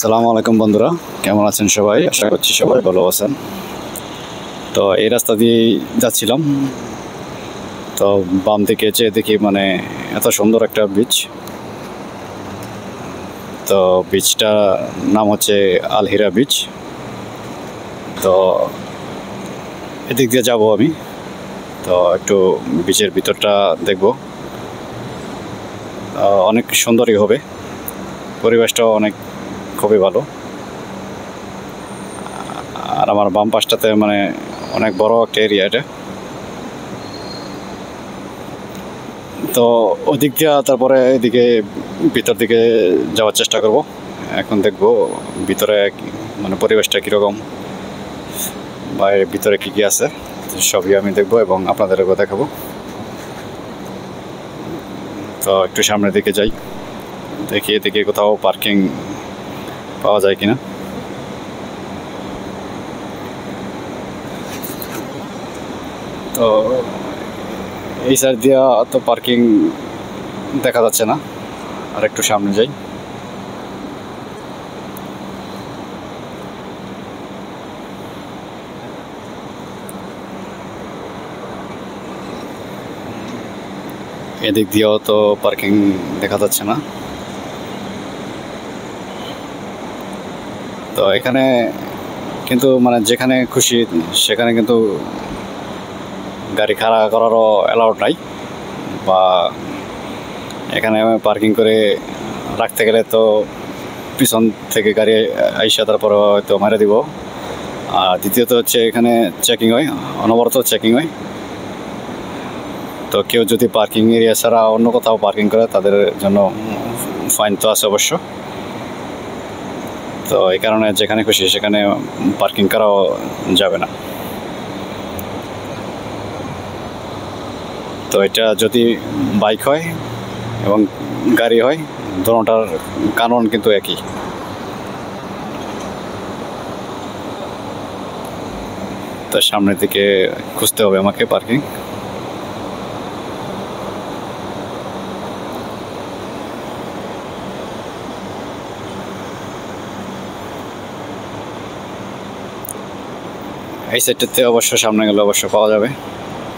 আসসালামু আলাইকুম বন্ধুরা, কেমন আছেন সবাই? আশা করছি সবাই ভালো আছেন। তো এই রাস্তা দিয়ে যাচ্ছিলাম, তো বাম দিকে চেয়ে দেখি মানে এত সুন্দর একটা বিচ। তো বিচটা নাম হচ্ছে আলহিরা বিচ। তো এদিক দিয়ে যাব আমি, তো একটু বিচের ভিতরটা দেখব। অনেক সুন্দরই হবে, পরিবেশটাও খুবই ভালো। আর আমার বাম পাশটাতে মানে অনেক বড় একটা এরিয়া এটা। তো ওদিক দিয়ে তারপরে এদিকে ভিতর দিকে যাওয়ার চেষ্টা করব। এখন দেখব ভিতরে মানে পরিবেশটা কীরকম, বা এর ভিতরে কী কী আছে সবই আমি দেখব এবং আপনাদেরকেও দেখাবো। তো একটু সামনের দিকে যাই, দেখি এদিকে কোথাও পার্কিং পাওয়া যায় কিনা। তো এই সাইড দিয়া তো পার্কিং দেখা যাচ্ছে না, আর একটু সামনে যাই। এদিক দিয়েও তো পার্কিং দেখা যাচ্ছে না। তো এখানে কিন্তু মানে যেখানে খুশি সেখানে কিন্তু গাড়ি খাড়া করারও অ্যালাউড নাই, বা এখানে পার্কিং করে রাখতে গেলে তো পিছন থেকে গাড়ি আইসা তারপরে হয়তো মারা দিব। আর দ্বিতীয়ত হচ্ছে এখানে চেকিং হয়, অনবরত চেকিং হয়। তো কেউ যদি পার্কিং এরিয়া ছাড়া অন্য কোথাও পার্কিং করে তাদের জন্য ফাইন তো আছে অবশ্য। তো এই কারণে যেখানে খুশি সেখানে পার্কিং করাও যাবে না। তো এটা যদি বাইক হয় এবং গাড়ি হয়, দুটোটার কানুন কিন্তু একই। তো সামনের দিকে খুঁজতে হবে আমাকে পার্কিং। এই সাইডটাতে অবশ্য সামনে গেলে অবশ্য পাওয়া যাবে।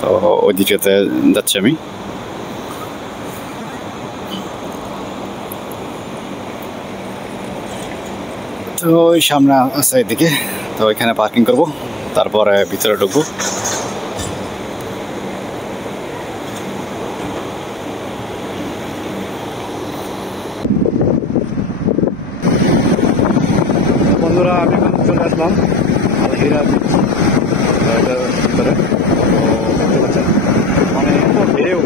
তো ওই দিকেতে যাচ্ছি আমি। তো ওই সামনে আছে এদিকে, তো ওইখানে পার্কিং করব, তারপরে ভিতরে ঢুকবো। বন্ধুরা, আমি এখন চলে আসলাম আলহিরা বিচ। এটার ভিতরে দেখতে পাচ্ছেন মানে এত ঢেউ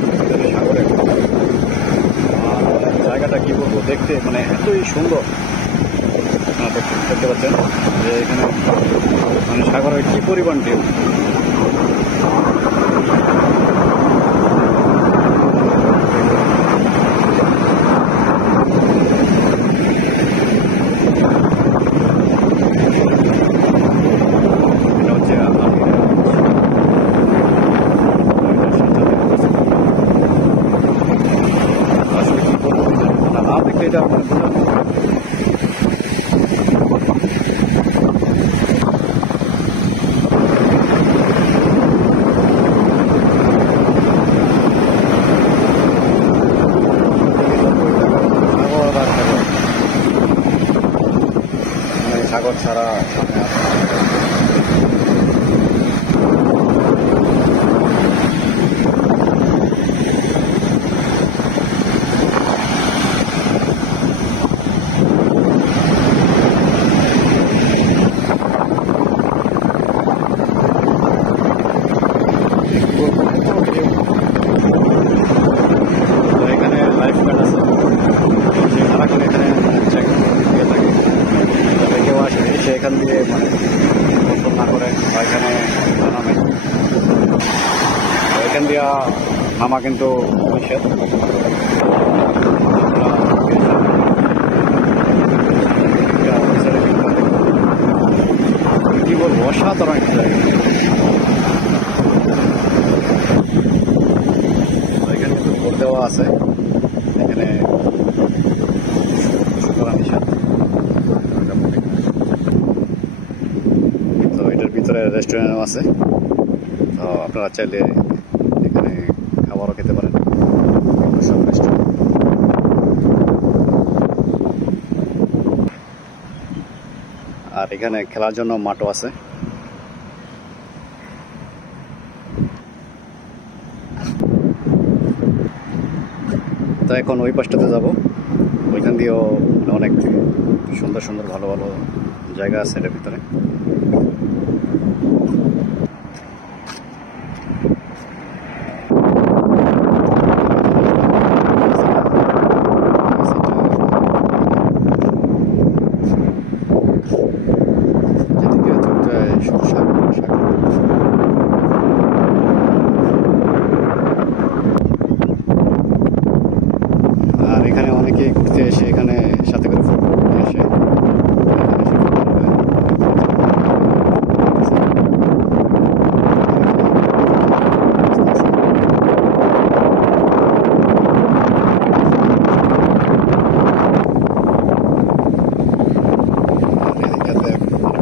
সাগরে। আর জায়গাটা কী বলবো, দেখতে মানে এতই সুন্দর। দেখতে পাচ্ছেন যে এখানে মানে সাগরের কী পরিমাণ ঢেউ। এটা সাগর ছাড়া এখানে লাইফ গার্ড আছে, সারাক্ষণ এখানে চেক দিয়ে থাকে। কেউ আসলে সে এখান দিয়ে মানে গোসল না করে বা এখানে নামে, এখান দিয়ে নামা কিন্তু নিষেধ। কি বলবো, অসাধারণ একটা জায়গা। এখানে কিন্তু ভোট দেওয়া আছে, এখানে রেস্টুরেন্টও আছে, তো আপনারা চাইলে এখানে খাবারও খেতে পারেন। সব রেস্টুরেন্ট আর এখানে খেলার জন্য মাঠও আছে। তো এখন ওই পাশটাতে যাব, ওইখান দিয়েও অনেক সুন্দর সুন্দর ভালো ভালো জায়গা আছে এটার ভিতরে। আর এখানে অনেকে ঘুরতে এসে এখানে সাথে করে ফটো নিয়ে আসে।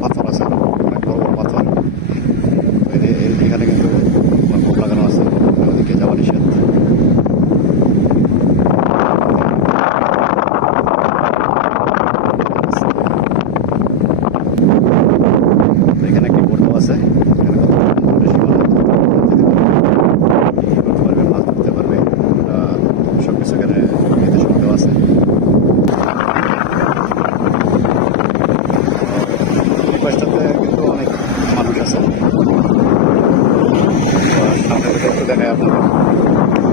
পাথর আছে, অনেক বড় বড় পাথর। এখানে কিন্তু বোর্ড লাগানো আছে, ওদিকে যাওয়া নিষেধ। এখানে একটি বোর্ড আছে, মাছ ধরতে পারবে, সবকিছু এখানে নির্দেশনা দেওয়া আছে। এই পাশটাতে কিন্তু অনেক মানুষ আছে, সামনে একটু দেখায় আপনাদের।